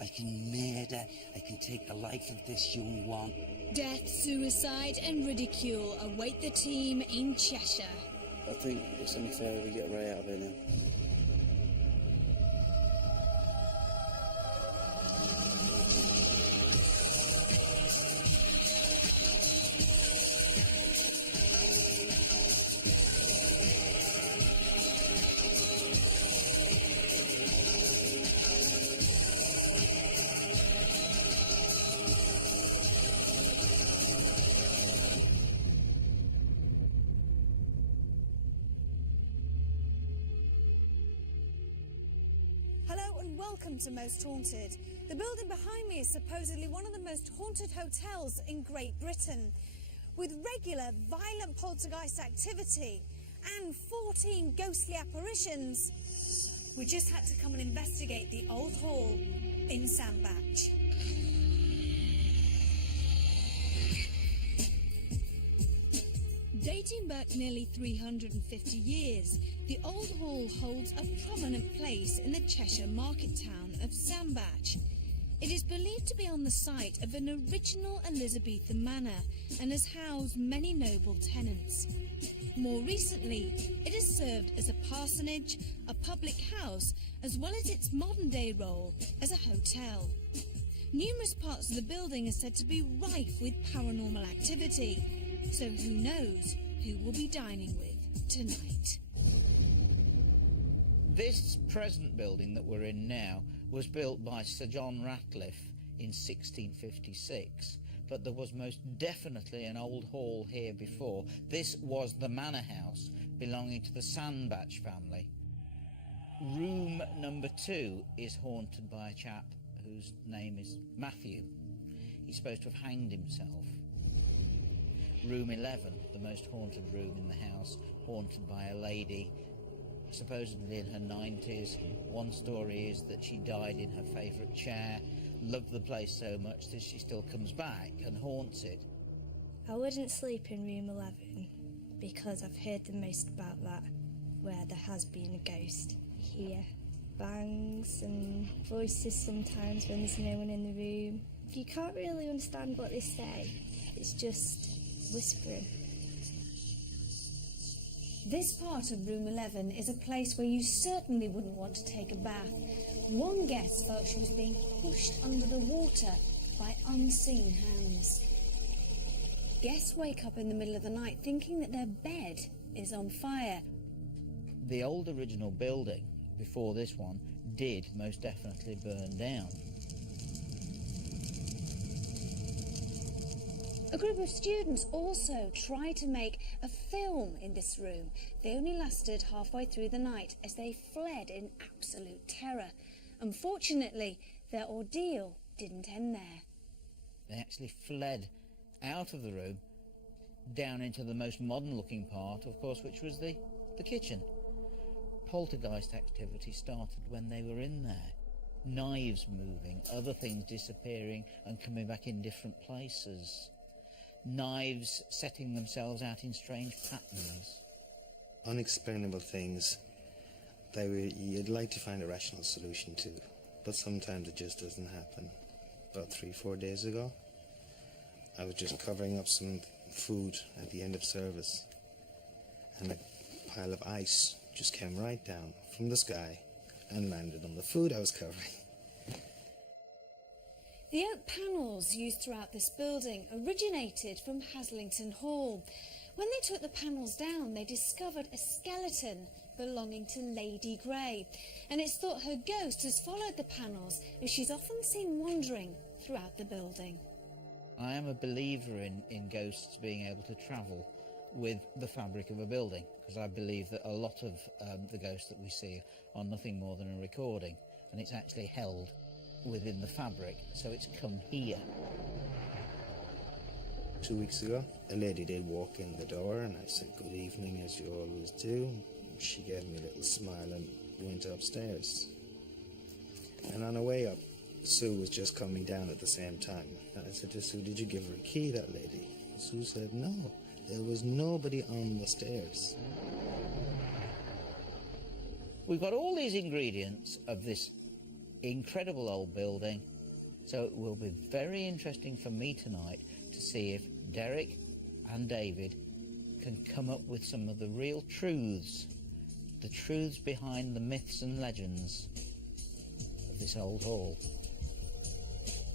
I can murder, I can take the life of this young one. Death, suicide and ridicule await the team in Cheshire. I think it's only fair we get Ray out of here now. Welcome to Most Haunted. The building behind me is supposedly one of the most haunted hotels in Great Britain, with regular violent poltergeist activity and 14 ghostly apparitions. We just had to come and investigate the old hall in Sandbach. Dating back nearly 350 years, the Old Hall holds a prominent place in the Cheshire market town of Sandbach. It is believed to be on the site of an original Elizabethan manor and has housed many noble tenants. More recently, it has served as a parsonage, a public house, as well as its modern-day role as a hotel. Numerous parts of the building are said to be rife with paranormal activity, so who knows who we'll be dining with tonight. This present building that we're in now was built by Sir John Ratcliffe in 1656, but there was most definitely an old hall here before. This was the manor house belonging to the Sandbach family. Room number 2 is haunted by a chap whose name is Matthew. He's supposed to have hanged himself. Room 11, the most haunted room in the house, haunted by a lady supposedly in her 90s. One story is that she died in her favourite chair, loved the place so much that she still comes back and haunts it. I wouldn't sleep in room 11 because I've heard the most about that, where there has been a ghost here. Bangs and voices sometimes when there's no one in the room. You can't really understand what they say, it's just whispering. This part of room 11 is a place where you certainly wouldn't want to take a bath. One guest felt she was being pushed under the water by unseen hands. Guests wake up in the middle of the night thinking that their bed is on fire. The old original building, before this one, did most definitely burn down. A group of students also tried to make a film in this room. They only lasted halfway through the night as they fled in absolute terror. Unfortunately, their ordeal didn't end there. They actually fled out of the room down into the most modern looking part, of course, which was the kitchen. Poltergeist activity started when they were in there. Knives moving, other things disappearing and coming back in different places. Knives setting themselves out in strange patterns. Unexplainable things that you'd like to find a rational solution to, but sometimes it just doesn't happen. About 3-4 days ago, I was just covering up some food at the end of service, and a pile of ice just came right down from the sky and landed on the food I was covering. The oak panels used throughout this building originated from Haslington Hall. When they took the panels down, they discovered a skeleton belonging to Lady Grey, and it's thought her ghost has followed the panels, as she's often seen wandering throughout the building. I am a believer in ghosts being able to travel with the fabric of a building, because I believe that a lot of the ghosts that we see are nothing more than a recording, and it's actually held within the fabric, so it's come here. 2 weeks ago, a lady did walk in the door, and I said, "Good evening," as you always do. She gave me a little smile and went upstairs. And on her way up, Sue was just coming down at the same time. And I said to Sue, "Did you give her a key, that lady?" Sue said, "No, there was nobody on the stairs." We've got all these ingredients of this incredible old building. So it will be very interesting for me tonight to see if Derek and David can come up with some of the real truths, the truths behind the myths and legends of this old hall.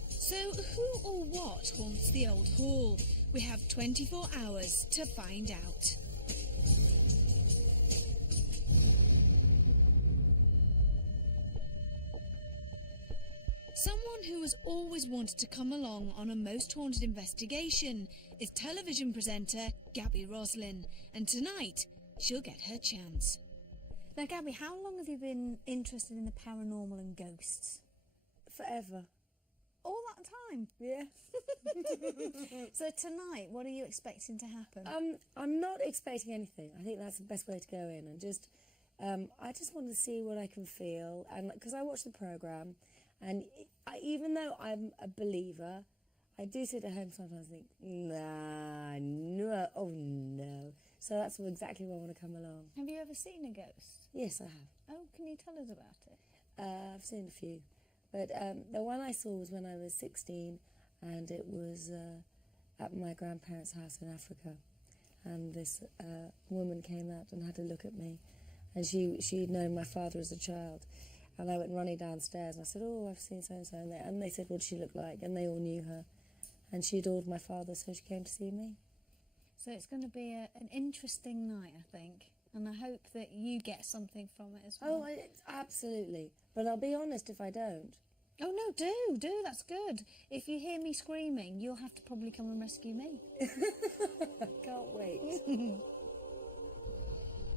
So who or what haunts the old hall? We have 24 hours to find out. Someone who has always wanted to come along on a Most Haunted investigation is television presenter Gabby Roslin, and tonight she'll get her chance. Now, Gabby, how long have you been interested in the paranormal and ghosts? Forever. All that time? Yeah. So tonight, what are you expecting to happen? I'm not expecting anything. I think that's the best way to go in, and just I just want to see what I can feel, and because I watch the programme, and even though I'm a believer, I do sit at home sometimes and think, nah, no, oh no. So that's exactly why I want to come along. Have you ever seen a ghost? Yes, I have. Oh, can you tell us about it? I've seen a few. But the one I saw was when I was 16, and it was at my grandparents' house in Africa. And this woman came out and had a look at me. And she'd known my father as a child. And I went running downstairs, and I said, oh, I've seen so-and-so. And they said, what did she look like? And they all knew her. And she adored my father, so she came to see me. So it's going to be an interesting night, I think. And I hope that you get something from it as well. Oh, absolutely. But I'll be honest if I don't. Oh, no, do. That's good. If you hear me screaming, you'll have to probably come and rescue me. Can't wait.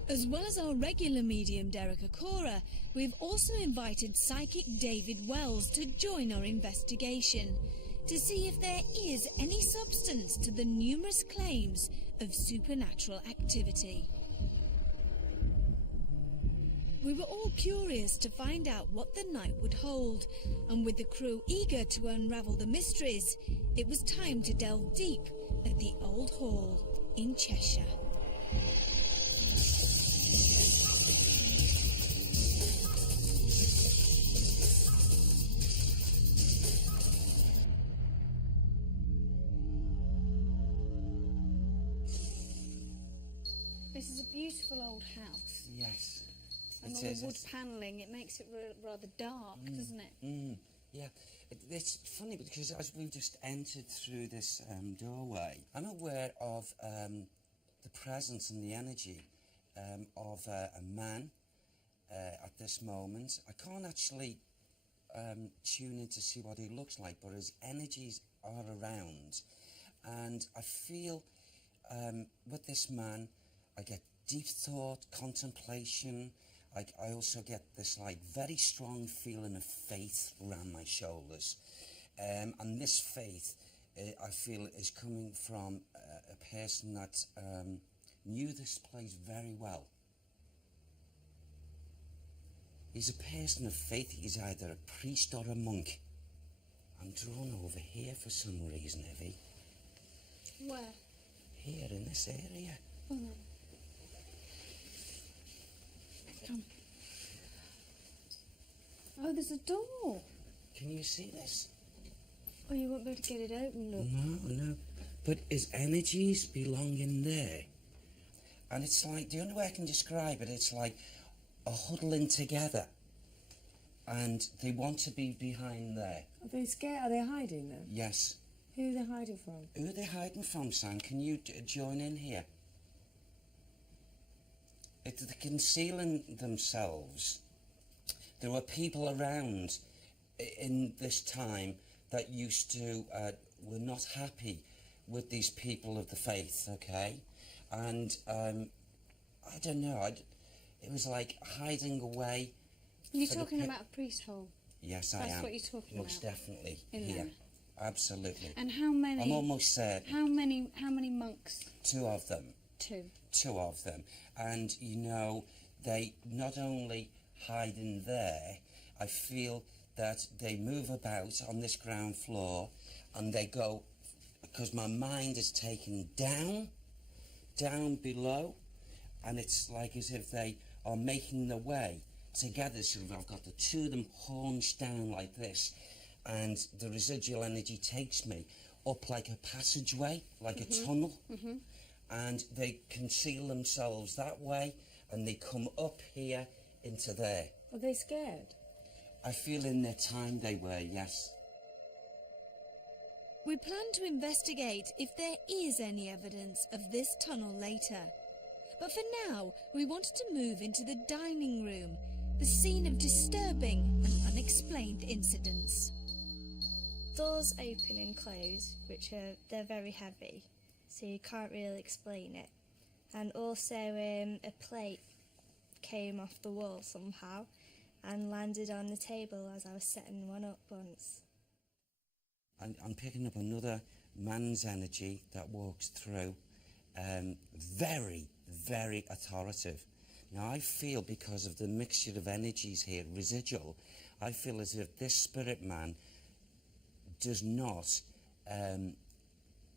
As well as our regular medium Derek Akora, we've also invited psychic David Wells to join our investigation to see if there is any substance to the numerous claims of supernatural activity. We were all curious to find out what the night would hold, and with the crew eager to unravel the mysteries, it was time to delve deep at the Old Hall in Cheshire. This is a beautiful old house. Yes. And all the wood panelling, it makes it rather dark, doesn't it? Yeah. It's funny because as we've just entered through this doorway, I'm aware of the presence and the energy of a man at this moment. I can't actually tune in to see what he looks like, but his energies are around. And I feel with this man, I get deep thought, contemplation. I also get this like very strong feeling of faith around my shoulders, and this faith I feel is coming from a person that knew this place very well. He's a person of faith. He's either a priest or a monk. I'm drawn over here for some reason, Evie. Where? Here in this area. Oh, no. Come. Oh, there's a door. Can you see this? Oh, you won't be able to get it open, look. No. But his energies belong in there. And it's like, the only way I can describe it, it's like a huddling together. And they want to be behind there. Are they scared? Are they hiding then? Yes. Who are they hiding from? Who are they hiding from, Sam? Can you join in here? They're concealing themselves. There were people around in this time that used to, were not happy with these people of the faith, okay? And I don't know, it was like hiding away. You're talking about a priest hole? Yes, I am. That's what you're talking about? Most definitely, In here. there. Absolutely. And how many? I'm almost certain. How many monks? 2 of them. 2. 2 of them. And, you know, they not only hide in there, I feel that they move about on this ground floor and they go, because my mind is taken down below, and it's like as if they are making their way together, so I've got the two of them haunched down like this, and the residual energy takes me up like a passageway, like a tunnel, and they conceal themselves that way, and they come up here into there. Are they scared? I feel in their time they were, yes. We plan to investigate if there is any evidence of this tunnel later. But for now, we wanted to move into the dining room, the scene of disturbing and unexplained incidents. Doors open and close, they're very heavy, so you can't really explain it. And also a plate came off the wall somehow and landed on the table as I was setting one up once. I'm picking up another man's energy that walks through, very, very authoritative. Now I feel, because of the mixture of energies here, residual, I feel as if this spirit man does not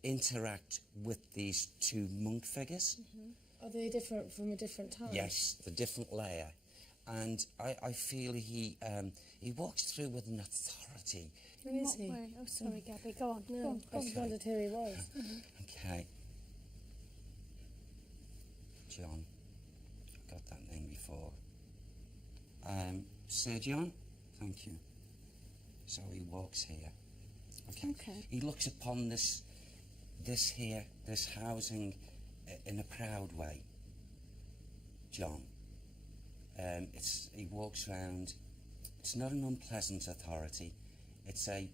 interact with these two monk figures. Are they different from a different time? Yes, the different layer. And I feel he walks through with an authority. Who is he? Oh, sorry, Gabby. Go on. No, Go on. I just wondered who he was. Okay. John. I got that name before. Sir John? Thank you. So he walks here. Okay. He looks upon this housing in a proud way. John. He walks round. It's not an unpleasant authority. It's an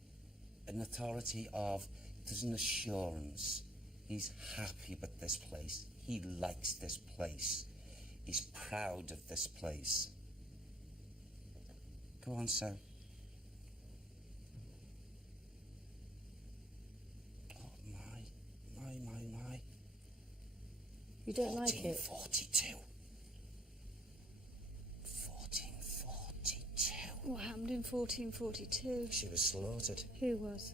authority of, there's an assurance. He's happy with this place. He likes this place. He's proud of this place. Go on, sir. Oh, my. You don't like it? 1442. 1442. What happened in 1442? She was slaughtered. Who was?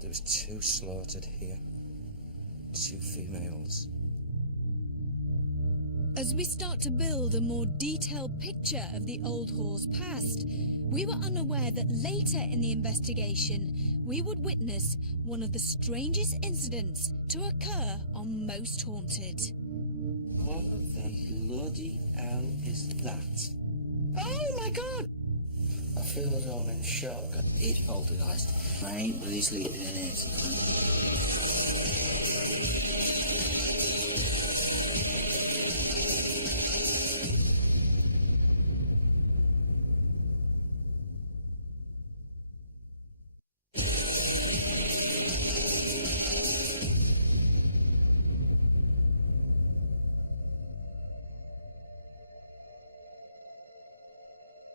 There was 2 slaughtered here. 2 females. As we start to build a more detailed picture of the old hall's past, we were unaware that later in the investigation, we would witness one of the strangest incidents to occur on Most Haunted. What the bloody hell is that? Oh my God! I feel as though I'm in shock. It's poltergeist. I ain't bloody sleeping in here tonight.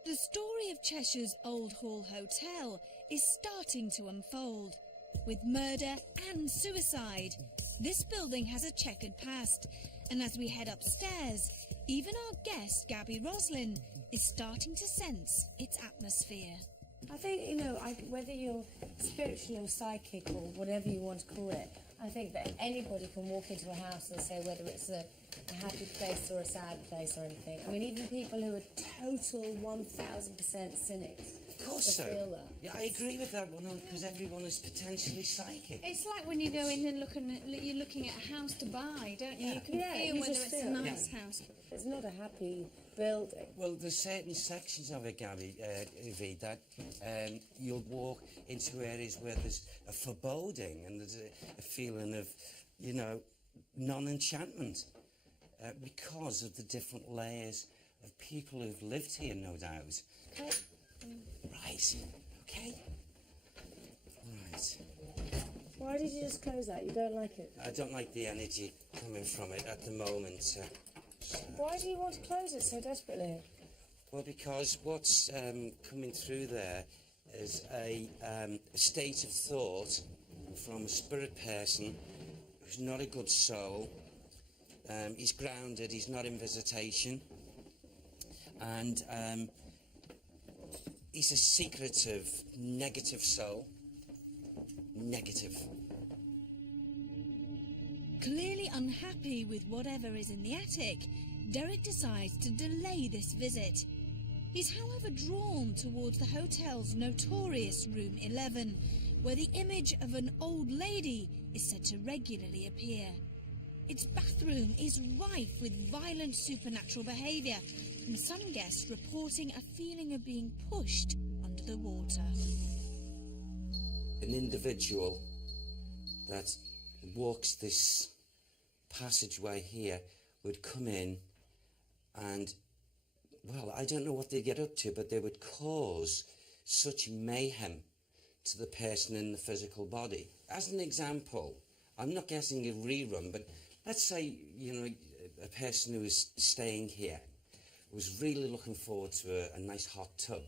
The story of Cheshire's Old Hall Hotel is starting to unfold. With murder and suicide, this building has a checkered past, and as we head upstairs, even our guest, Gabby Roslin, is starting to sense its atmosphere. I think, whether you're spiritual or psychic or whatever you want to call it, I think that anybody can walk into a house and say whether it's a happy place or a sad place or anything. I mean, even people who are total 1000% cynics. Of course so. Feel that. Yeah, I agree with that one, because everyone is potentially psychic. It's like when you go in and you're looking at a house to buy, don't you? Yeah. You can Yeah, feel you whether just it's feel a it. nice house. It's not a happy building. Well, there's certain sections of it, Gabby, V, that you'll walk into areas where there's a foreboding and there's a feeling of, non-enchantment because of the different layers of people who've lived here, no doubt. Okay. Right, okay. Right. Why did you just close that? You don't like it? I don't like the energy coming from it at the moment. Why do you want to close it so desperately? Well, because what's coming through there is a state of thought from a spirit person who's not a good soul. He's grounded, he's not in visitation, and he's a secretive, negative soul. Negative. Clearly unhappy with whatever is in the attic, Derek decides to delay this visit. He's however drawn towards the hotel's notorious room 11, where the image of an old lady is said to regularly appear. Its bathroom is rife with violent supernatural behaviour, and some guests reporting a feeling of being pushed under the water. An individual that walks this passageway here would come in and, well, I don't know what they get up to, but they would cause such mayhem to the person in the physical body. As an example, I'm not getting a rerun, but let's say, you know, a person who was staying here was really looking forward to a nice hot tub.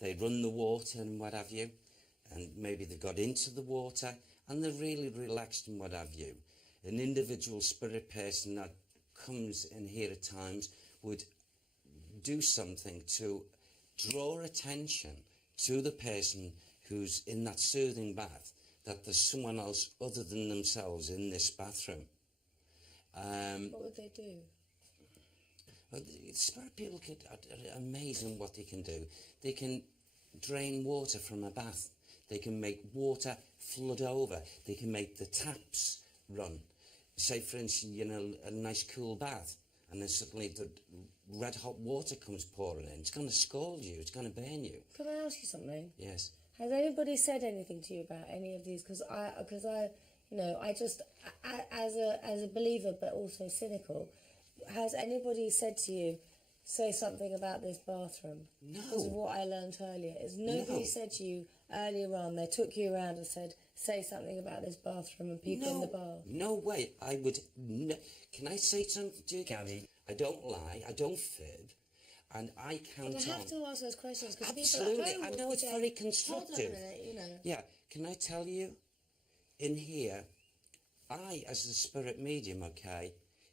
They'd run the water and what have you, and maybe they got into the water and they're really relaxed and what have you. An individual spirit person that comes in here at times would do something to draw attention to the person who's in that soothing bath, that there's someone else other than themselves in this bathroom. What would they do? Well, spirit people are amazing what they can do. They can drain water from a bath. They can make water flood over. They can make the taps run. Say, for instance, you know, a nice cool bath, and then suddenly the red hot water comes pouring in. It's going to scald you. It's going to burn you. Can I ask you something? Yes. Has anybody said anything to you about any of these? Because I, you know, I just, as a believer but also cynical, has anybody said to you, say something about this bathroom? No. Because of what I learnt earlier, is nobody said to you earlier on, they took you around and said, say something about this bathroom and people in the bar? No way. I would. Can I say something to you, Gabby? I don't lie. I don't fib. And I count But I have on. to ask those questions because Absolutely. people are like, I know it's very constructive. Hold on a minute, you know. Yeah. Can I tell you? In here, I, as a spirit medium, okay,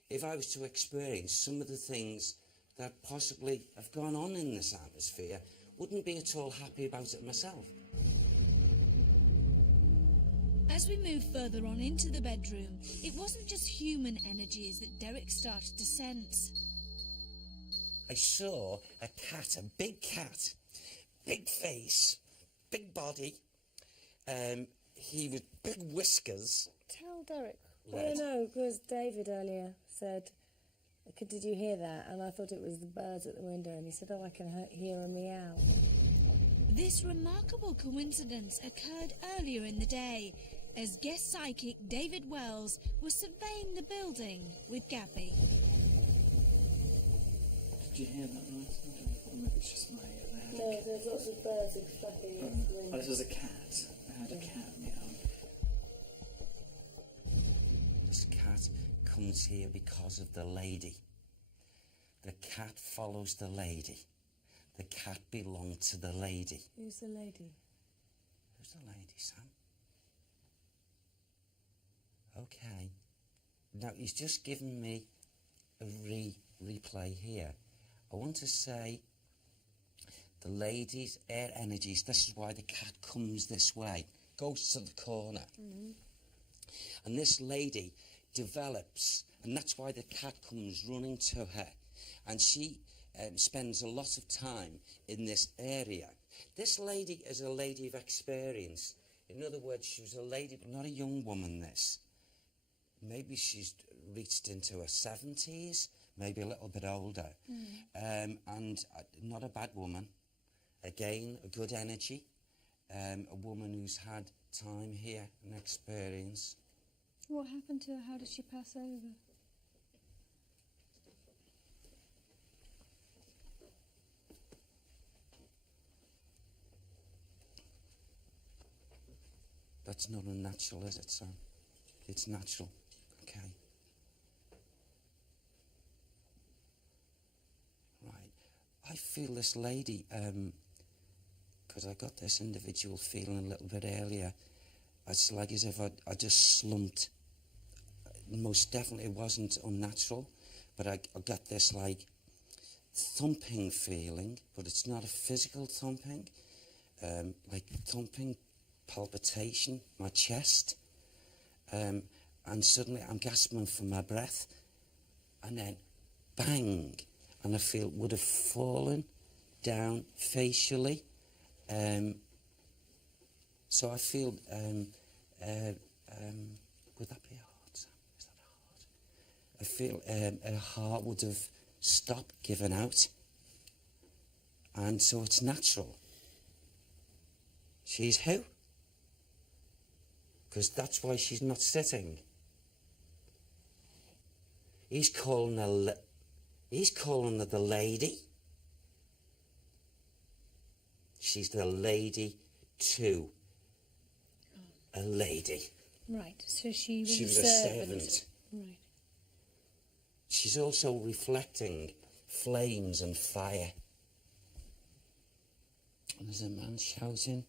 if I was to experience some of the things that possibly have gone on in this atmosphere, wouldn't be at all happy about it myself. As we move further on into the bedroom, it wasn't just human energies that Derek started to sense. I saw a cat, a big cat, big face, big body. He with big whiskers. Tell Derek. Right. No, because David earlier said, did you hear that? And I thought it was the birds at the window, and he said, oh, I can hear a meow. This remarkable coincidence occurred earlier in the day, as guest psychic David Wells was surveying the building with Gabby. Did you hear that noise? I don't know, maybe it's just my ear. No, there's lots of birds flapping next to the Oh, this was a cat. I had a cat meow. This cat comes here because of the lady. The cat follows the lady. The cat belonged to the lady. Who's the lady? Who's the lady, Sam? Okay. Now, he's just given me a replay here. I want to say the lady's air energies, this is why the cat comes this way, goes to the corner. Mm-hmm. And this lady develops, and that's why the cat comes running to her. And she spends a lot of time in this area. This lady is a lady of experience. In other words, she was a lady, but not a young woman, this. Maybe she's reached into her 70s, maybe a little bit older. And not a bad woman. Again, a good energy. A woman who's had time here and experience. What happened to her? How did she pass over? That's not unnatural, is it, Sam? It's natural. Okay. Right. I feel this lady, because I got this individual feeling a little bit earlier. It's like as if I just slumped. Most definitely wasn't unnatural, but I got this like thumping feeling, but it's not a physical thumping, like thumping, palpitation, my chest, and and suddenly I'm gasping for my breath, and then bang, and I feel it would have fallen down facially. So I feel, would that be a heart, Sam? Is that a heart? I feel her heart would have stopped giving out, and so it's natural. She's who? Because that's why she's not sitting. He's calling her the lady. She's the lady too. A lady. Right, so she was a servant. servant. Right. She's also reflecting flames and fire. And there's a man shouting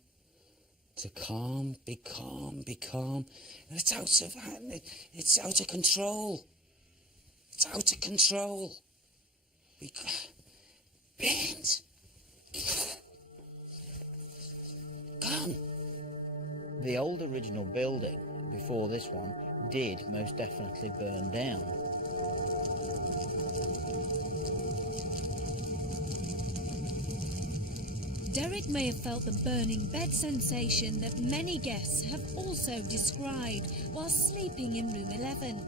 to calm, be calm, be calm. And it's out of hand. It's out of control. It's out of control. Bend. Gone. The old original building before this one did most definitely burn down. Derek may have felt the burning bed sensation that many guests have also described while sleeping in room 11.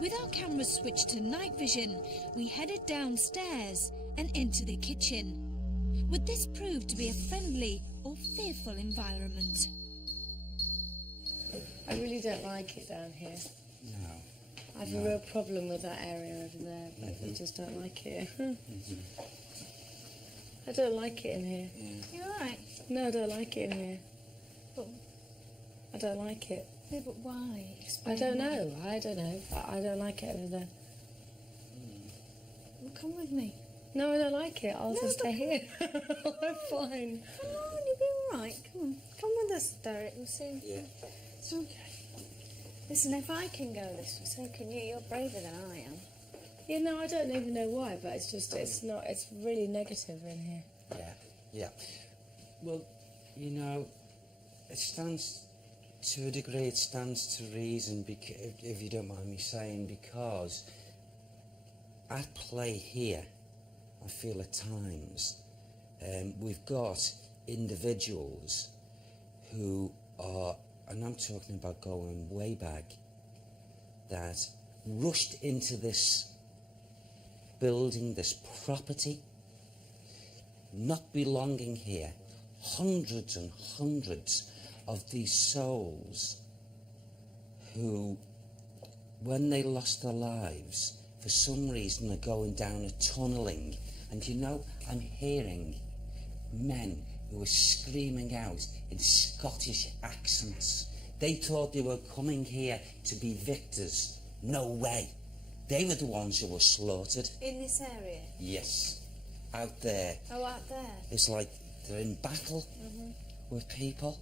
With our cameras switched to night vision, we headed downstairs and into the kitchen. Would this prove to be a friendly or fearful environment? I really don't like it down here. No. I have a real problem with that area over there, but I just don't like it. I don't like it in here. You alright? No, I don't like it in here. But, I don't like it. yeah, but why? I Explain don't why. know. I don't know. But I don't like it over there. Well, come with me. No, I don't like it. I'll just stay here. I'm fine. Come on, you'll be alright. Come on. Come with us, Derek. We'll see. Yeah. It's okay. Listen, if I can go this way, so can you. You're braver than I am. You know, I don't even know why, but it's just, it's really negative in here. Yeah. Well, you know, it stands, to a degree, it stands to reason, if you don't mind me saying, because at play here, I feel at times, we've got individuals who are, and I'm talking about going way back, that rushed into this building, this property, not belonging here. Hundreds and hundreds of these souls who, when they lost their lives, for some reason are going down a tunnelling. And you know, I'm hearing men who are screaming out in Scottish accents. They thought they were coming here to be victors. No way. They were the ones who were slaughtered. In this area? Yes. Out there. Oh, out there? It's like they're in battle with people.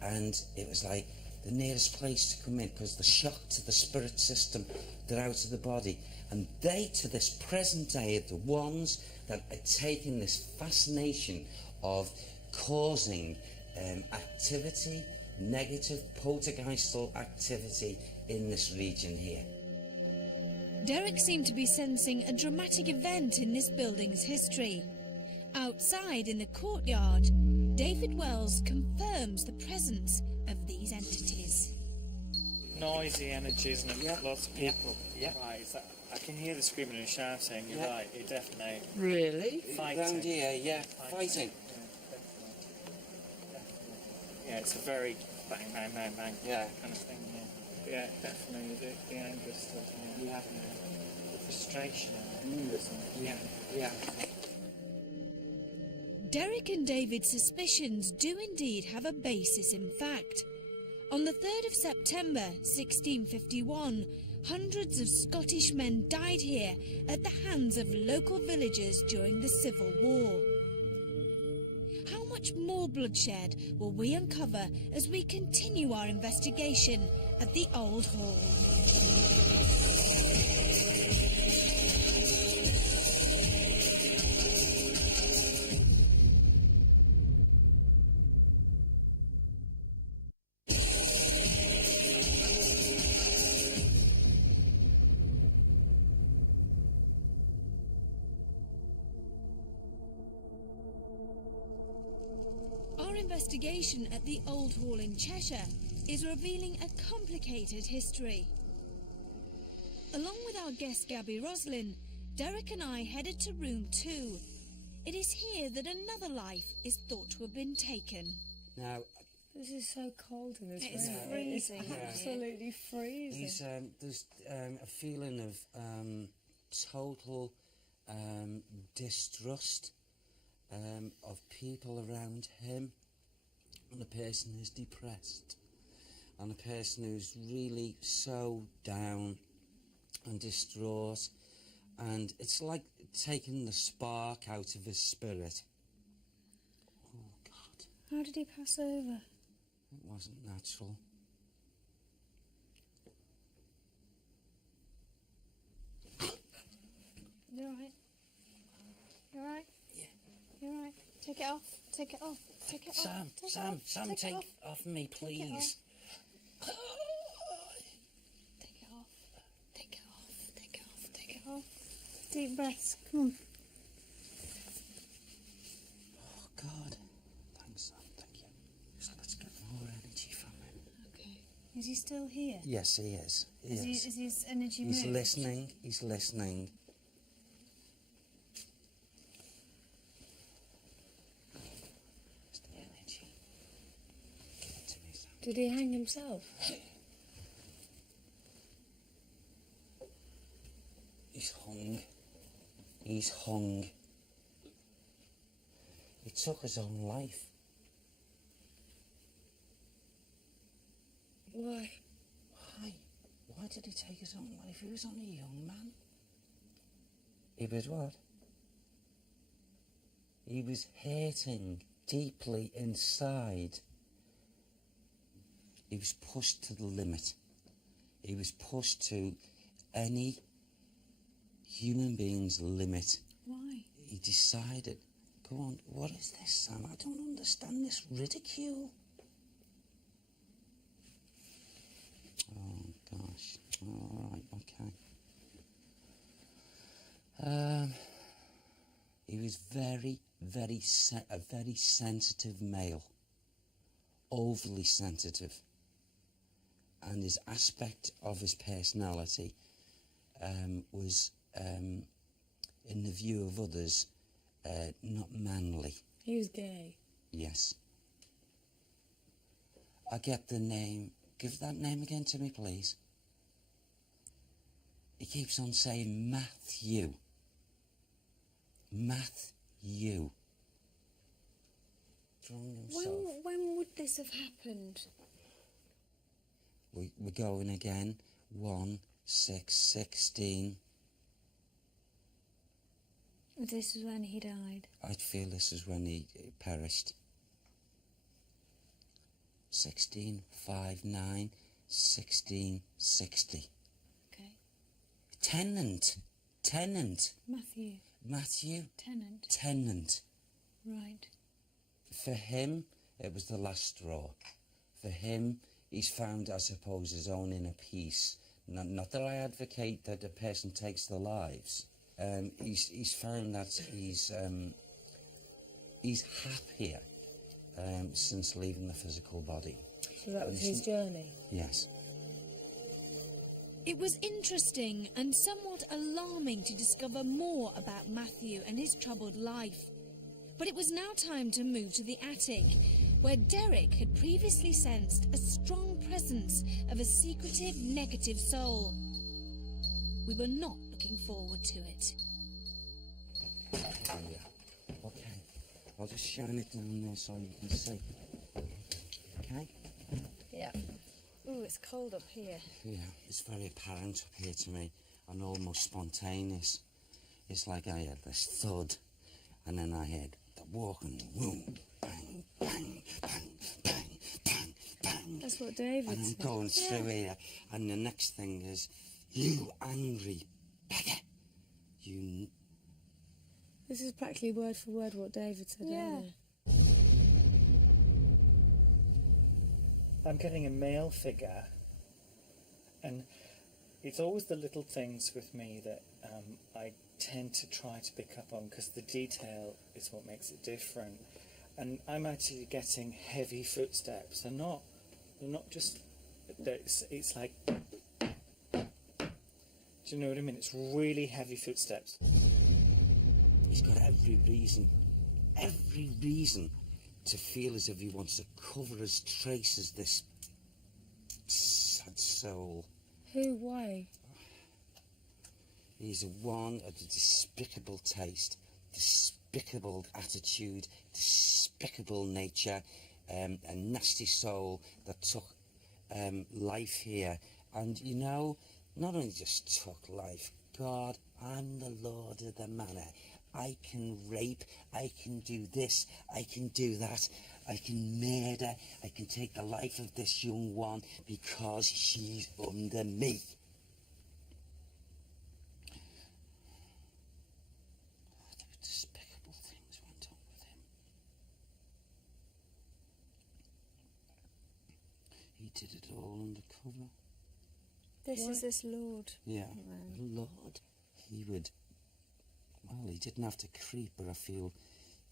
And it was like the nearest place to come in, because the shock to the spirit system, they're out of the body. And they, to this present day, are the ones that are taking this fascination of causing activity, negative poltergeistal activity in this region here. Derek seemed to be sensing a dramatic event in this building's history. Outside in the courtyard, David Wells confirms the presence of these entities. Noisy energy, isn't it? Yeah. Lots of people. Yeah. Right, is that, I can hear the screaming and shouting. You're Yeah. right, it definitely. Really? Fighting. Round here, yeah, fighting. Yeah, it's a very bang, bang, bang, bang Yeah. kind of thing, yeah. Yeah, definitely, the anger stuff, Yeah. the frustration, Yeah. Yeah. Derek and David's suspicions do indeed have a basis in fact. On the 3rd of September 1651, hundreds of Scottish men died here at the hands of local villagers during the Civil War. How much more bloodshed will we uncover as we continue our investigation at the Old Hall? Our investigation at the Old Hall in Cheshire is revealing a complicated history. Along with our guest Gabby Roslin, Derek and I headed to room 2. It is here that another life is thought to have been taken. Now, This is so cold in this room. It's freezing. It's absolutely freezing. there's a feeling of total distrust of people around him, and a person who's depressed, and a person who's really so down and distraught, and it's like taking the spark out of his spirit. Oh God, How did he pass over? it wasn't natural. You alright? You alright? Yeah. You alright? Take it off. Take it off. Take it off. Sam, Take it Sam, off. Sam, Take it take off. off me, please. Take it off. Take it off. Take it off. Take it off. Deep breaths. Come on. Oh God, thanks, Sam. Thank you. So let's get more energy from him. Okay. Is he still here? Yes, he is. He is. Is his energy He's moved? listening. He's listening. It's the energy. Give it to me, Sam. Did he hang himself? He's hung. He's hung. He took his own life. Why? Why? Why did he take his own life? He was only a young man. He was what? He was hurting deeply inside. He was pushed to the limit. He was pushed to any human being's limit. Why? He decided, go on, what is this, Sam? I don't understand this ridicule. Oh, gosh. All right, okay. He was a very sensitive male, overly sensitive, and his aspect of his personality was, in the view of others, not manly. He was gay. Yes. I get the name. Give that name again to me, please. He keeps on saying Matthew. Matthew. Drunk himself. When would this have happened? We're going again. 1/6/16. This is when he died. I'd feel this is when he perished. 16/5/9 1660. Okay. Tenant. Matthew. Matthew. Tennant. Tenant. Right. For him, it was the last straw. For him, he's found, I suppose, his own inner peace. Not that I advocate that a person takes their lives. He's found that he's happier since leaving the physical body. So that was his journey. Yes. It was interesting and somewhat alarming to discover more about Matthew and his troubled life. But it was now time to move to the attic, where Derek had previously sensed a strong presence of a secretive, negative soul. We were not looking forward to it. Yeah. Okay. I'll just shine it down there so you can see. Okay? Yeah. Ooh, it's cold up here. Yeah, it's very apparent up here to me and almost spontaneous. It's like I had this thud, and then I heard the walking boom, bang, bang, bang, bang, bang, bang. That's what David And I'm said. going through here, and the next thing is, you angry beggar. You. This is practically word for word what David said Yeah. earlier. I'm getting a male figure, and it's always the little things with me that I tend to try to pick up on, because the detail is what makes it different. and I'm actually getting heavy footsteps. They're not just. It's like. Do you know what I mean? It's really heavy footsteps. He's got every reason to feel as if he wants to cover his traces, this sad soul. Who? Why? He's one of the despicable taste, despicable attitude, despicable nature, a nasty soul that took life here. And, you know, not only just took life, God, I'm the Lord of the Manor. I can rape, I can do this, I can do that, I can murder, I can take the life of this young one because she's under me. There were despicable things went on with him. He did it all undercover. This is this Lord. Yeah, Wow. Lord. He would, well, he didn't have to creep, but I feel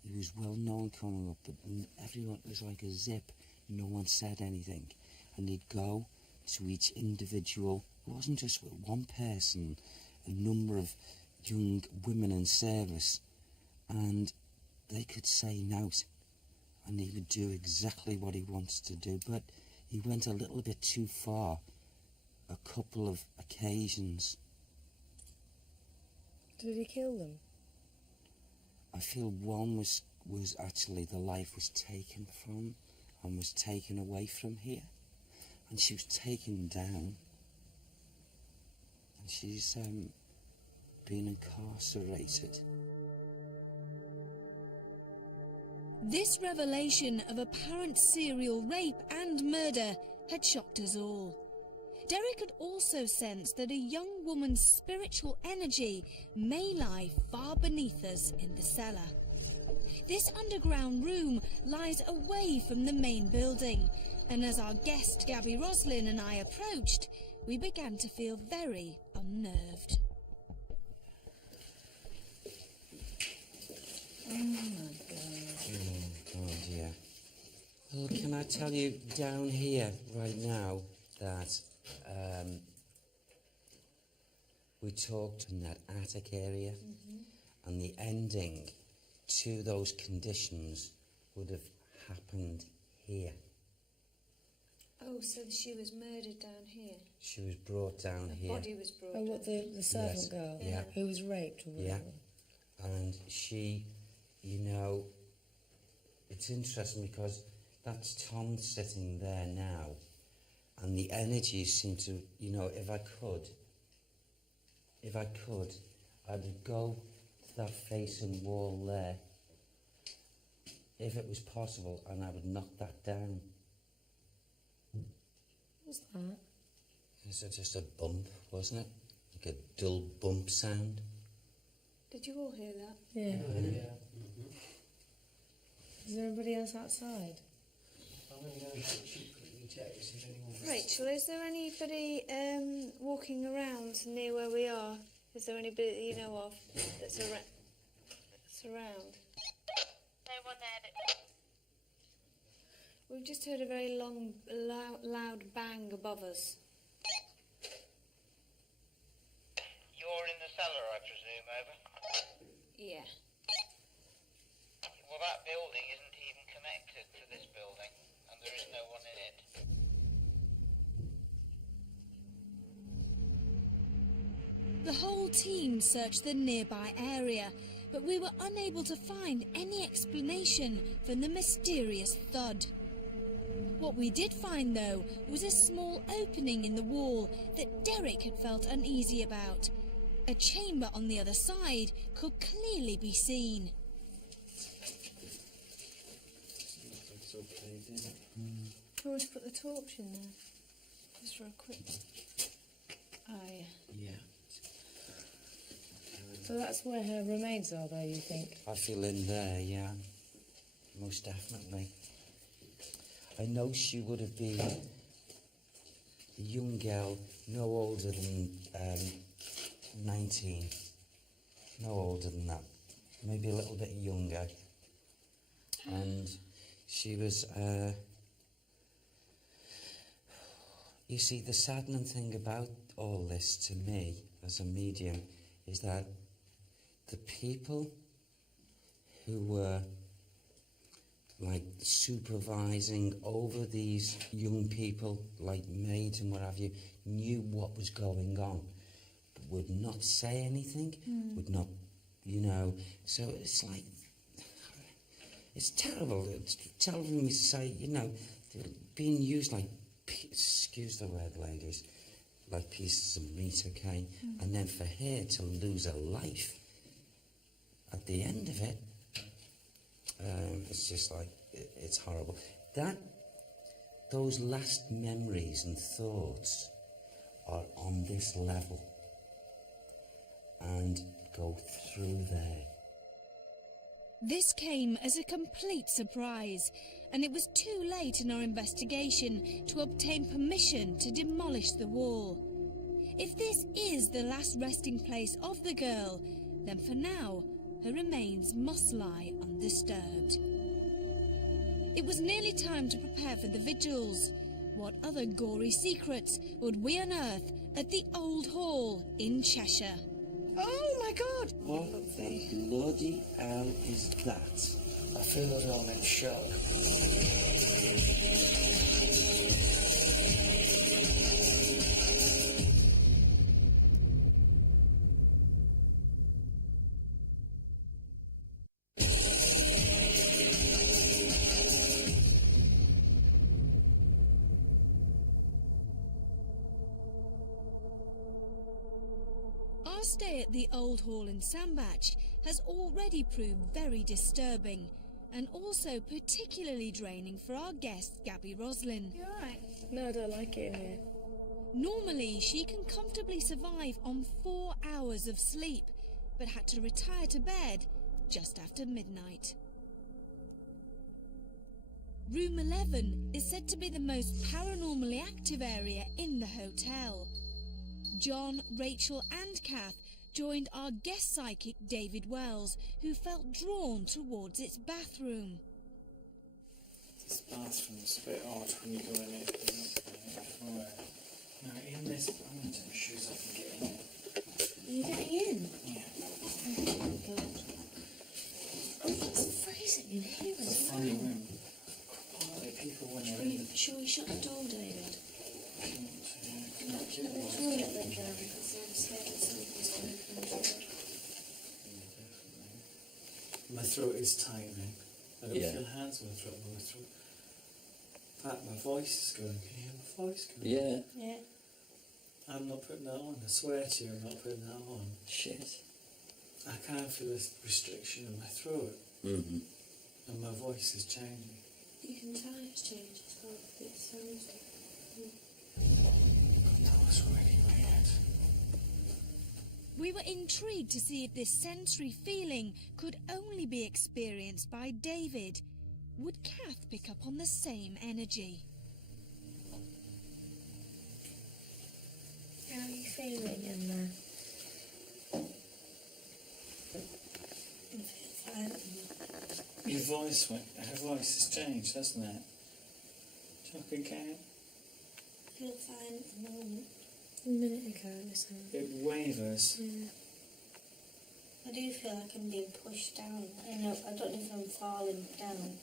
he was well known coming up, but everyone, it was like a zip. No one said anything. And he'd go to each individual. It wasn't just with one person, a number of young women in service, and they could say no, and he would do exactly what he wants to do, but he went a little bit too far a couple of occasions. Did he kill them? I feel one was actually the life was taken from and was taken away from here, and she was taken down, and she's been incarcerated. This revelation of apparent serial rape and murder had shocked us all. Derek had also sensed that a young woman's spiritual energy may lie far beneath us in the cellar. This underground room lies away from the main building, and as our guest Gabby Roslin and I approached, we began to feel very unnerved. Oh my God. Oh God, yeah. Well, can I tell you down here right now that we talked in that attic area, and the ending to those conditions would have happened here. Oh, so she was murdered down here. She was brought down Her here. body was brought Oh, what, down. the servant Yes. girl Yeah. who was raped or Yeah. whatever? And she, you know, it's interesting because that's Tom sitting there now, and the energies seem to, you know, if I could, I'd go to that facing wall there, if it was possible, and I would knock that down. What's that? It's just a bump, wasn't it? Like a dull bump sound. Did you all hear that? Yeah. Is there anybody else outside? Rachel, is there anybody walking around near where we are? Is there anybody that you know of that's around? No one there. We've just heard a very long, loud bang above us. You're in the cellar, I presume, over? Yeah. Well, that building isn't even connected to this building, and there is no one in it. The whole team searched the nearby area, but we were unable to find any explanation for the mysterious thud. What we did find, though, was a small opening in the wall that Derek had felt uneasy about. A chamber on the other side could clearly be seen. Do you want to put the torch in there? Just for a quick... Oh, yeah. Yeah. So that's where her remains are, though, you think? I feel in there, yeah. Most definitely. I know she would have been a young girl, no older than 19. No older than that. Maybe a little bit younger. And she was, you see, the saddening thing about all this to me as a medium is that the people who were like supervising over these young people, like maids and what have you, knew what was going on, but would not say anything, would not, you know, so it's like, it's terrible. It's terrible for me to say, you know, they're being used like, excuse the word, ladies, like pieces of meat, okay? And then for her to lose her life at the end of it, it's just like, it's horrible. Those last memories and thoughts are on this level and go through there. This came as a complete surprise, and it was too late in our investigation to obtain permission to demolish the wall. If this is the last resting place of the girl, then for now, her remains must lie undisturbed. It was nearly time to prepare for the vigils. What other gory secrets would we unearth at the Old Hall in Cheshire? Oh my God! What the bloody hell is that? I feel as though I'm in shock. Our stay at the Old Hall in Sambach has already proved very disturbing and also particularly draining for our guest, Gabby Roslin. You alright? No, I don't like it in here. Normally, she can comfortably survive on 4 hours of sleep, but had to retire to bed just after midnight. Room 11 is said to be the most paranormally active area in the hotel. John, Rachel and Kath joined our guest psychic David Wells, who felt drawn towards its bathroom. This bathroom's a bit odd when you go in it. No, in this, I'm going to take my shoes off and get in it. Are you getting in? Yeah. Oh my God. Oh, it's freezing in here It's a as funny well. room. Partly people when they're in the Shall we shut the door, David? toilet, The toilet lid there, because I'm scared that something's going to come through. My throat is tightening. I don't Yeah. feel hands on my throat. My throat. In fact, my voice is going. Can you hear my voice going? Yeah. Yeah. I'm not putting that on. I swear to you, I'm not putting that on. Shit. I can't feel this restriction in my throat, Mm-hmm. and my voice is changing. You can tell it's changed as well. It sounds like... That was really weird. We were intrigued to see if this sensory feeling could only be experienced by David. Would Kath pick up on the same energy? How are you feeling in there? I feel fine. Your voice went. Her voice has changed, hasn't it? Talk again. I feel fine at the moment. A minute ago, listen. It wavers. Yeah. I do feel like I'm being pushed down. I don't know if I'm falling down.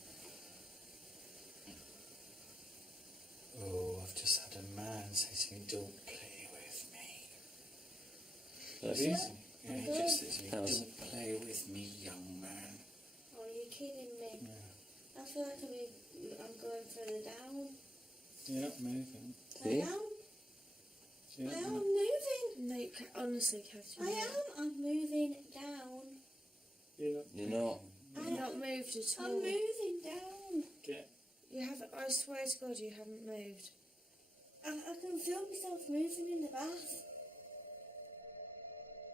Oh, I've just had a man say to me, "Don't play with me." That's Easy. it. Yeah, he Good. just said to me, How's- "Don't play with me, young man." Oh, you're kidding me. Yeah. I feel like I'm going further down. You're not moving. I am. You're I not am mo- moving. No, honestly, Catherine. I am. I'm moving down. You're not. You're not. I've not moved at all. I'm moving down. Get. You haven't. I swear to God, you haven't moved. I can feel myself moving in the bath.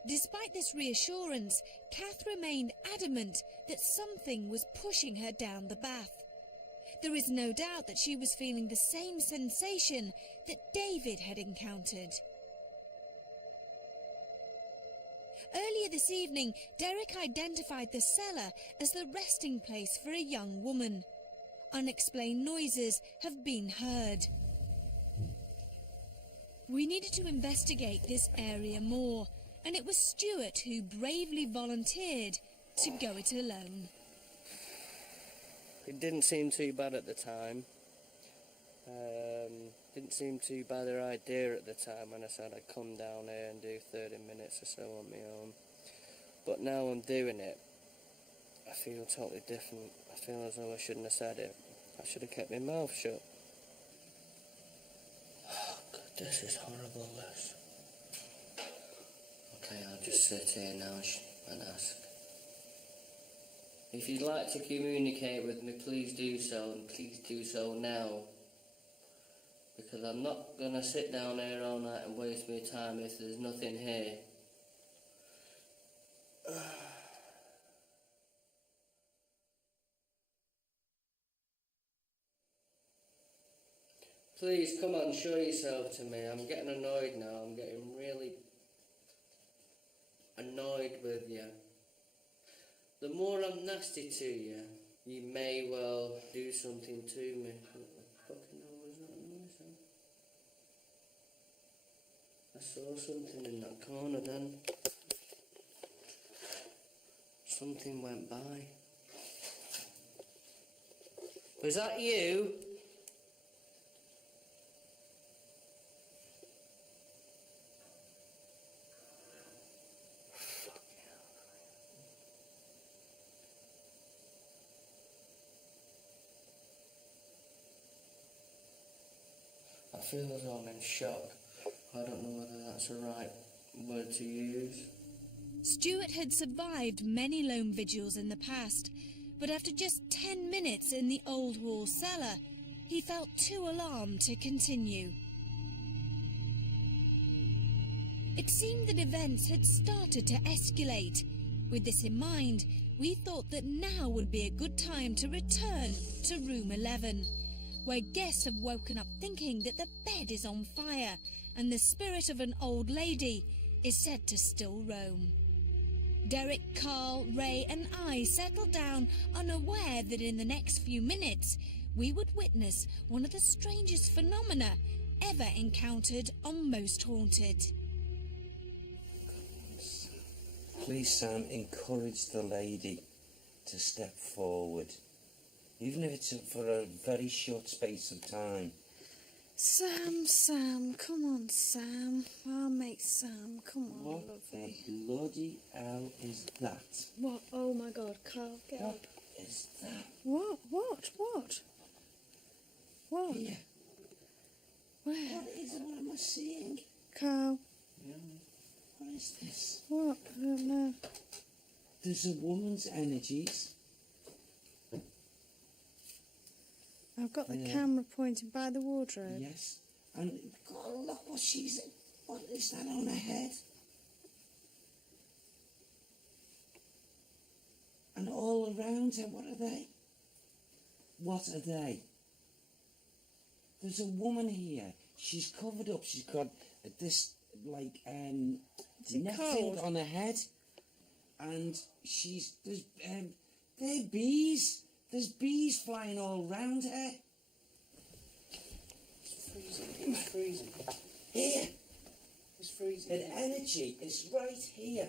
Despite this reassurance, Kath remained adamant that something was pushing her down the bath. There is no doubt that she was feeling the same sensation that David had encountered. Earlier this evening, Derek identified the cellar as the resting place for a young woman. Unexplained noises have been heard. We needed to investigate this area more, and it was Stuart who bravely volunteered to go it alone. It didn't seem too bad at the time. Didn't seem too bad an idea at the time when I said I'd come down here and do 30 minutes or so on my own. But now I'm doing it, I feel totally different. I feel as though I shouldn't have said it. I should have kept my mouth shut. Oh God, this is horrible, this. Okay, I'll just sit here now and ask. If you'd like to communicate with me, please do so, and please do so now. Because I'm not going to sit down here all night and waste my time if there's nothing here. Please, come on, show yourself to me. I'm getting annoyed now. I'm getting really annoyed with you. The more I'm nasty to you, you may well do something to me. What the fucking hell was that noise? I saw something in that corner then. Something went by. Was that you? I feel as though I'm in shock. I don't know whether that's the right word to use. Stuart had survived many lone vigils in the past, but after just 10 minutes in the old hall cellar, he felt too alarmed to continue. It seemed that events had started to escalate. With this in mind, we thought that now would be a good time to return to room 11, where guests have woken up thinking that the bed is on fire and the spirit of an old lady is said to still roam. Derek, Carl, Ray and I settled down, unaware that in the next few minutes we would witness one of the strangest phenomena ever encountered on Most Haunted. Please, Sam, encourage the lady to step forward, even if it's for a very short space of time. Sam, come on, Sam. Our mate Sam, come on, What lovey. the bloody hell is that? What? Oh my God, Carl, get What up. is that? What? What? Here. Where? What is it? What am I seeing? Carl, What is this? what? I don't know. There's a woman's energies. I've got the Yeah. camera pointed by the wardrobe. Yes. And God, look what she's... What is that on her head? And all around her, what are they? What are they? There's a woman here. She's covered up. She's got this, like, Is it net cold? thing on her head. And there's bees. There's bees flying all around her. It's freezing. It's freezing. Here. It's freezing. An energy is right here.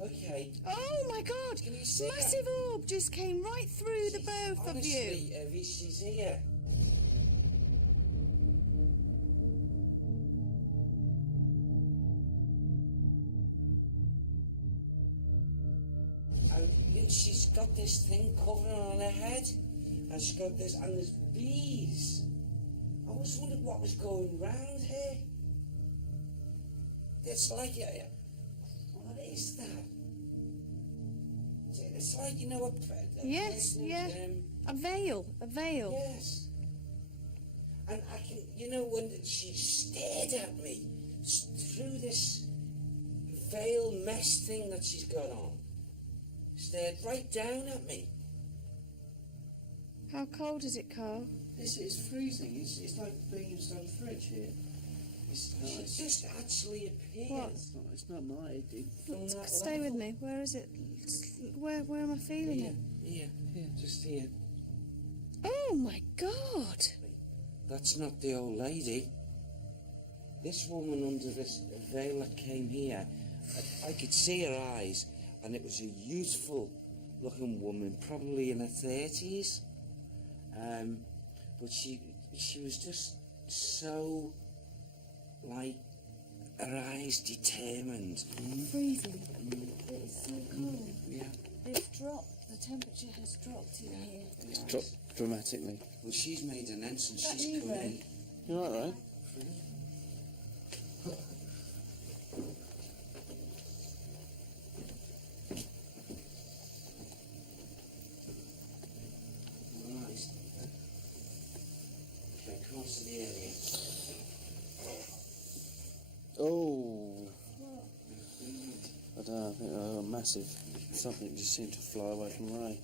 Okay. Oh my God! Can you see Massive orb just came right through the both of you. Honestly, Evie, she's here. And she's got this thing covering on her head, and she's got this, and there's bees. I was wondering what was going round here. It's like, what is that? It's like, you know, a Yes, person, yeah. A veil. Yes. And I can, you know, when she stared at me through this veil mesh thing that she's got on, stared right down at me. How cold is it, Carl? It's freezing. It's like being inside a fridge here. She just actually appeared. What? It's not my idea. Stay with me. Where is it? Where am I feeling it? Here, just here. Oh my God! That's not the old lady. This woman under this veil that came here, I could see her eyes, and it was a youthful looking woman, probably in her 30s. But she was just so, like, her eyes determined. Freezing. It's so cold. Yeah. It's dropped. The temperature has dropped in here. It's dropped dramatically. Well, she's made an entrance. That She's you, come Ray? in. You all right? Right. Okay, across the area. Oh. I don't know, I think a massive something just seemed to fly away from Ray.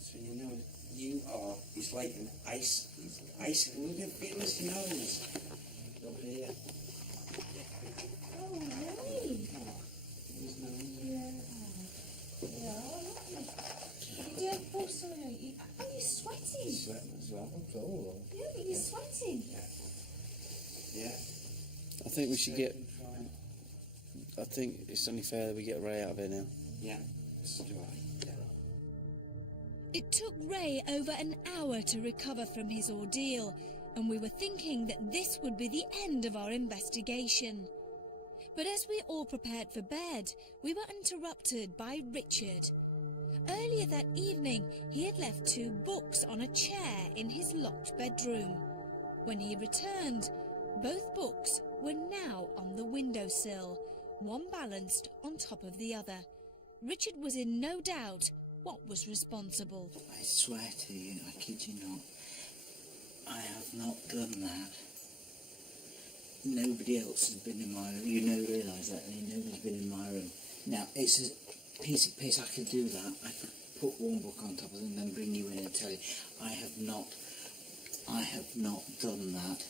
So you know, it's like an ice. Look at his nose. Up here. Oh, Ray! His nose. Yeah. Yeah, lovely. You don't pull something out. Oh, you're sweating. He's sweating as well. Yeah, but you're sweating. Yeah. I think we should get. I think it's only fair that we get Ray out of here now. Yeah. So do I. Yeah. It took Ray over an hour to recover from his ordeal, and we were thinking that this would be the end of our investigation. But as we all prepared for bed, we were interrupted by Richard. Earlier that evening, he had left 2 books on a chair in his locked bedroom. When he returned, both books were now on the windowsill, one balanced on top of the other. Richard was in no doubt what was responsible. I swear to you, I kid you not, I have not done that. Nobody else has been in my room. You realise that, nobody's been in my room. Now, it's a piece of piss. I could do that. I could put one book on top of them and then bring you in and tell you. I have not done that.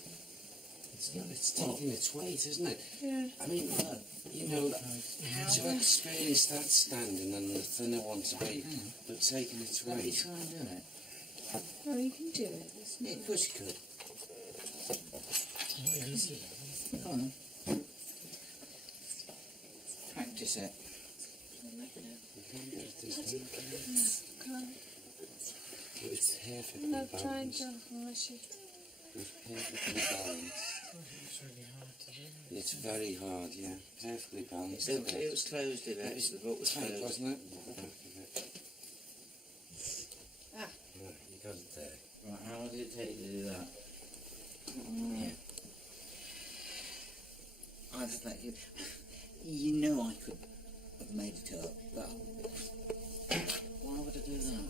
It's taking its weight, isn't it? Yeah. I mean, you know, to experience that standing and the thinner one to be, but taking its Let me weight. try and do it. Oh, you can do it. Yeah, of course you could. Go on then. Practice it. It's perfectly No, balanced. try and jump unless you... It's perfectly balanced. It's very hard, yeah. Perfectly balanced. It was closed a bit. The book was tight, closed. wasn't it? Right, you got it there. Right, how long did it take you to do that? Yeah. I just let you. You know I could have made it up, but why would I do that?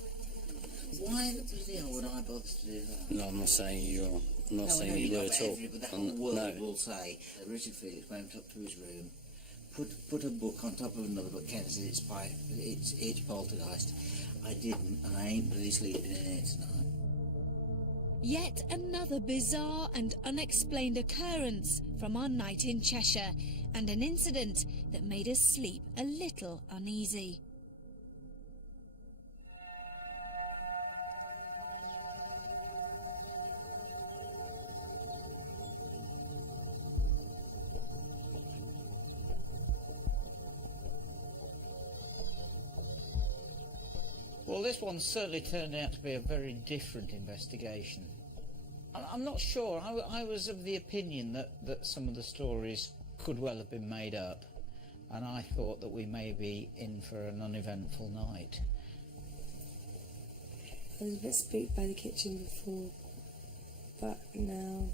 Why the bloody hell would I bother to do that? No, I'm not saying you're. I'm not No, I know saying you you're were not, at all. but the whole world No. will say that Richard Felix went up to his room, put a book on top of another book. Ken said it's poltergeist. I didn't, and I ain't bloody sleeping in here tonight. Yet another bizarre and unexplained occurrence from our night in Cheshire, and an incident that made us sleep a little uneasy. Well, this one certainly turned out to be a very different investigation. I'm not sure. I was of the opinion that some of the stories could well have been made up, and I thought that we may be in for an uneventful night. I was a bit spooked by the kitchen before, but now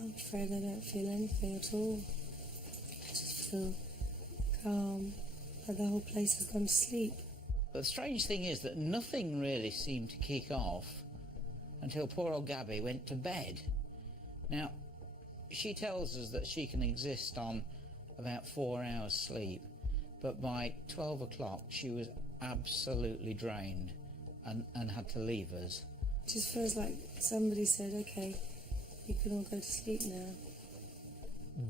I'm afraid I don't feel anything at all. I just feel calm, like the whole place has gone to sleep. But the strange thing is that nothing really seemed to kick off until poor old Gabby went to bed. Now, she tells us that she can exist on about 4 hours sleep, but by 12 o'clock she was absolutely drained and had to leave us. It just feels like somebody said, okay, You can all go to sleep now.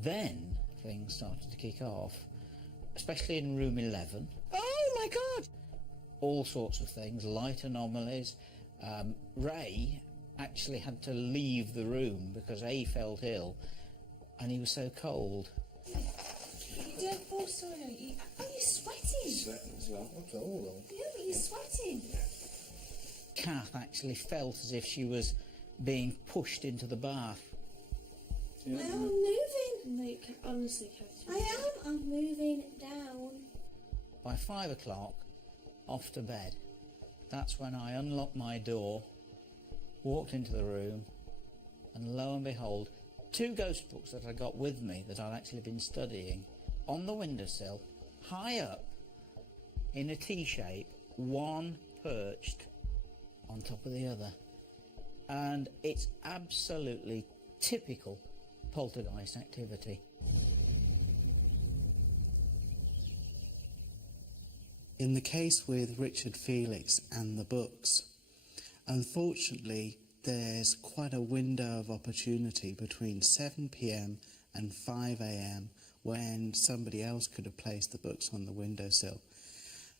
Then things started to kick off, especially in room 11. Oh my God! All sorts of things, light anomalies. Ray actually had to leave the room because A felt ill and he was so cold. You don't fall sorry. Oh, you're sweating. Sweating as well. I'm cold though. Yeah, but you're sweating. Kath actually felt as if she was being pushed into the bath. No, I'm moving. No, you can honestly can't. I am. I'm moving down. By 5 o'clock, off to bed. That's when I unlocked my door, walked into the room, and lo and behold, 2 ghost books that I got with me that I'd actually been studying on the windowsill, high up, in a T-shape, one perched on top of the other. And it's absolutely typical poltergeist activity. In the case with Richard Felix and the books, unfortunately there's quite a window of opportunity between 7 p.m. and 5 a.m. when somebody else could have placed the books on the windowsill.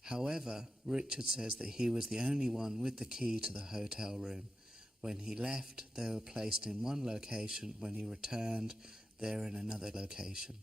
However, Richard says that he was the only one with the key to the hotel room. When he left, they were placed in one location. When he returned, they were in another location.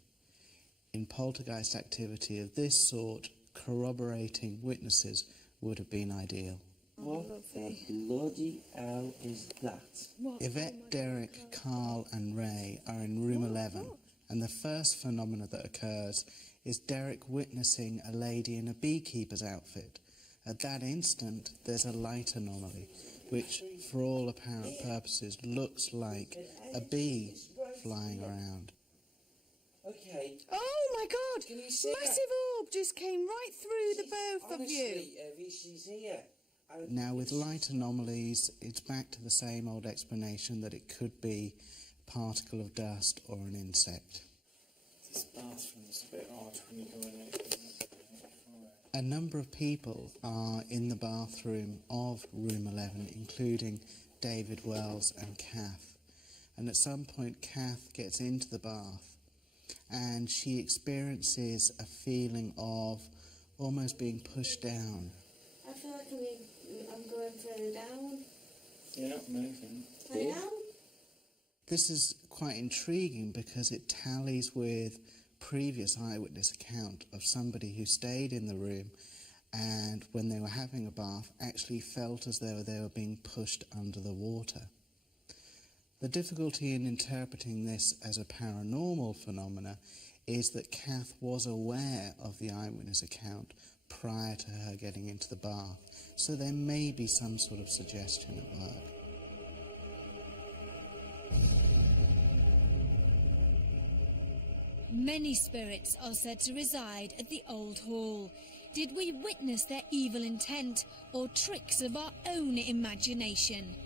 In poltergeist activity of this sort, corroborating witnesses would have been ideal. What the bloody hell is that? Yvette, Derek, Carl and Ray are in room 11, and the first phenomena that occurs is Derek witnessing a lady in a beekeeper's outfit. At that instant, there's a light anomaly, which, for all apparent purposes, looks like a bee flying around. Okay. Oh my God! Can you see Massive orb just came right through the both of you. Honestly, Evie, she's here. Now, with light anomalies, it's back to the same old explanation that it could be a particle of dust or an insect. This bathroom's a bit odd when you go in it. A number of people are in the bathroom of room 11, including David Wells and Kath. And at some point, Kath gets into the bath and she experiences a feeling of almost being pushed down. I feel like I'm going further down. You're not moving. I am. This is quite intriguing because it tallies with previous eyewitness account of somebody who stayed in the room and when they were having a bath actually felt as though they were being pushed under the water. The difficulty in interpreting this as a paranormal phenomena is that Kath was aware of the eyewitness account prior to her getting into the bath, so there may be some sort of suggestion at work. Many spirits are said to reside at the old hall. Did we witness their evil intent or tricks of our own imagination?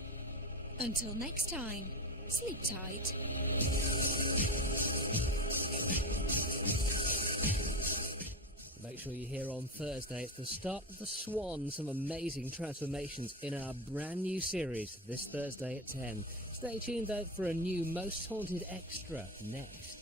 Until next time, sleep tight. Make sure you're here on Thursday. It's the start of The Swan, some amazing transformations in our brand new series this Thursday at 10. Stay tuned though for a new Most Haunted Extra next.